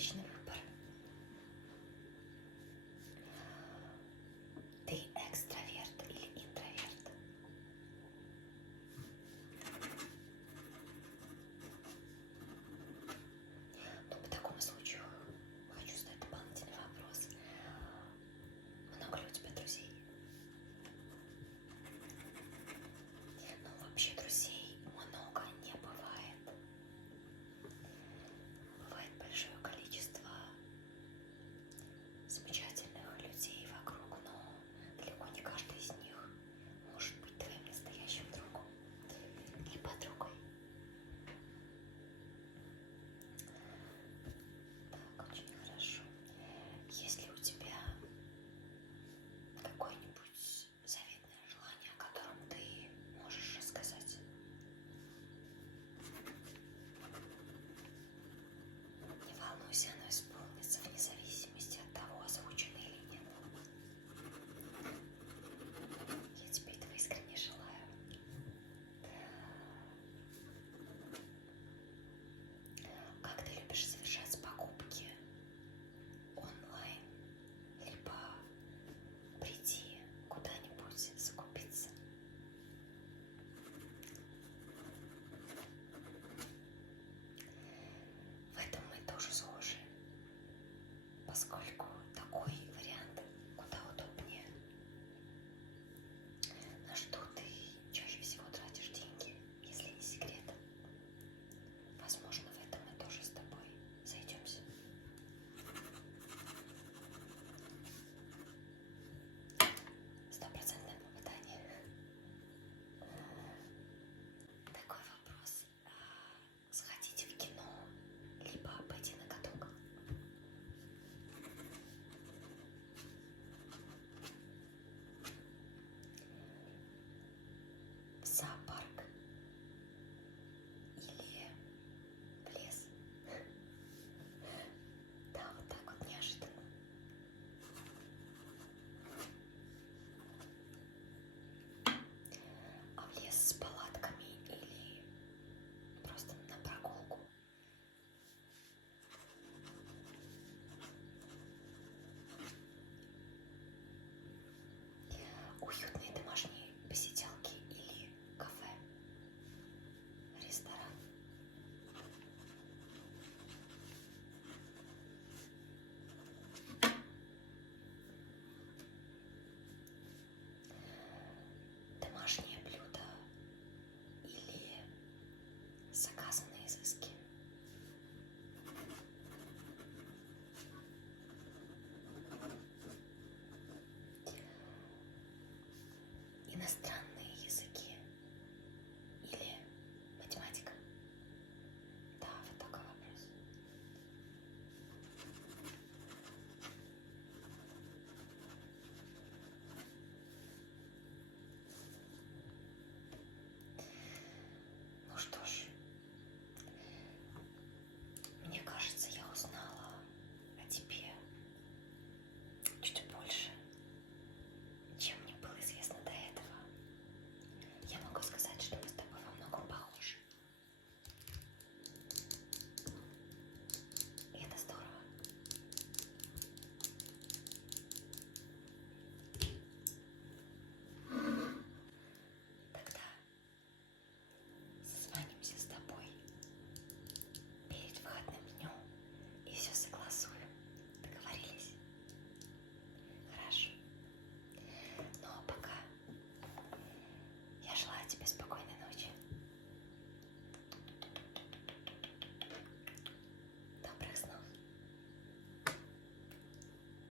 Отличный выбор. Ты экстраверт или интроверт? Ну, по такому случаю хочу задать дополнительный вопрос. Много ли у тебя друзей? Ну, вообще друзей много не бывает. Бывает большое количество замечательных людей вокруг, но далеко не каждый из них может быть твоим настоящим другом и подругой. Так, очень хорошо. Есть ли у тебя какое-нибудь заветное желание, о котором ты можешь рассказать? Не волнуйся, оно исполнится вне зависимости от того, озвучено или нет. Я тебе этого искренне желаю. Как ты любишь совершать покупки? Онлайн, либо прийти куда-нибудь закупиться? В этом мы тоже схожи, поскольку такой вариант куда удобнее. На что ты чаще всего тратишь деньги, если не секрет? Возможно, в этом мы тоже с тобой сойдемся. Стопроцентное попадание. Такой вопрос. Сходить в кино, либо пойти на каток? В зоопарк или в лес? Да, вот так вот неожиданно. А в лес с палатками или просто на прогулку? Уютные домашние посиделки или кафе, ресторан? Домашние блюда или заказанные изыски? Иностранные